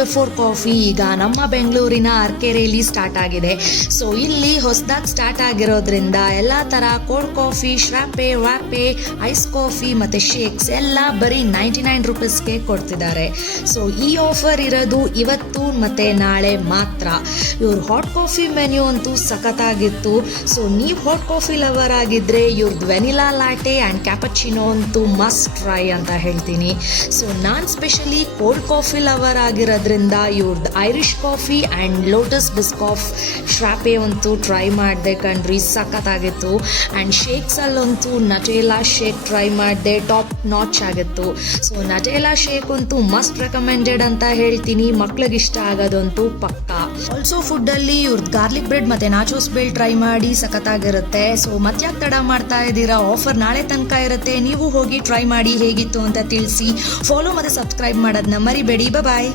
Before coffee ಈಗ ನಮ್ಮ ಬೆಂಗಳೂರಿನ ಅರ್ಕೆರೆಯಲ್ಲಿ ಸ್ಟಾರ್ಟ್ ಆಗಿದೆ. ಸೊ ಇಲ್ಲಿ ಹೊಸದಾಗಿ ಸ್ಟಾರ್ಟ್ ಆಗಿರೋದ್ರಿಂದ ಎಲ್ಲ ಥರ ಕೋಲ್ಡ್ ಕಾಫಿ, ಶ್ರಾಪೆ, ವ್ಯಾಪೆ, ಐಸ್ ಕಾಫಿ ಮತ್ತು ಶೇಕ್ಸ್ ಎಲ್ಲ ಬರೀ 99 ರುಪೀಸ್ಗೆ ಕೊಡ್ತಿದ್ದಾರೆ. ಸೊ ಈ ಆಫರ್ ಇರೋದು ಇವತ್ತು ಮತ್ತು ನಾಳೆ ಮಾತ್ರ. ಇವ್ರ ಹಾಟ್ ಕಾಫಿ ಮೆನ್ಯೂ ಅಂತೂ ಸಖತ್ತಾಗಿತ್ತು. ಸೊ ನೀವು ಹಾಟ್ ಕಾಫಿ ಲವರ್ ಆಗಿದ್ದರೆ ಇವ್ರದ್ದು ವೆನಿಲಾ ಲ್ಯಾಟೆ ಆ್ಯಂಡ್ ಕ್ಯಾಪಚಿನೋ ಅಂತೂ ಮಸ್ಟ್ ಟ್ರೈ ಅಂತ ಹೇಳ್ತೀನಿ. ಸೊ ನಾನು ಸ್ಪೆಷಲಿ ಕೋಲ್ಡ್ ಕಾಫಿ ಲವರ್ ಆಗಿರೋದ್ರಿಂದ ಇವ್ರದ್ದು ಐರಿಷ್ ಕಾಫಿ ಆ್ಯಂಡ್ ಲೋಟಸ್ ಬಿಸ್ಕಾಫ್ ಶ್ರಾಪೆ ಅಂತೂ ಟ್ರೈ ಮಾಡಿದೆ ಕಣ್ರಿ, ಸಖತ್ತಾಗಿತ್ತು. ಆ್ಯಂಡ್ ಶೇಕ್ಸಲ್ಲಂತೂ ನಟೇಲಾ ಶೇಕ್ ಟ್ರೈ ಮಾಡಿದೆ, ಟಾಪ್ ನಾಚ್ ಆಗಿತ್ತು. ಸೊ ನಟೇಲಾ ಶೇಕ್ ಅಂತೂ ಮಸ್ಟ್ ರೆಕಮೆಂಡೆಡ್ ಅಂತ ಹೇಳ್ತೀನಿ, ಮಕ್ಳಿಗೆ ಇಷ್ಟ ಆಗೋದಂತೂ ಪಕ್ಕ. ಆಲ್ಸೋ ಫುಡ್ಡಲ್ಲಿ ಇವ್ರದ್ದು ಗಾರ್ಲಿಕ್ ಬ್ರೆಡ್ ಮತ್ತು ನಾಚೋಸ್ ಬೇಲ್ ಟ್ರೈ ಮಾಡಿ ಸಖತ್ತಾಗಿರುತ್ತೆ. ಸೊ ಮತ್ತ್ಯಾಕೆ ತಡ ಮಾಡ್ತಾ ಇದ್ದೀರಾ, ಆಫರ್ ನಾಳೆ ತನಕ ಇರುತ್ತೆ. ನೀವು ಹೋಗಿ ಟ್ರೈ ಮಾಡಿ ಹೇಗಿತ್ತು ಅಂತ ತಿಳಿಸಿ. ಫಾಲೋ ಮತ್ತು ಸಬ್ಸ್ಕ್ರೈಬ್ ಮಾಡೋದನ್ನ ಮರಿಬೇಡಿ. ಬಾಯ್.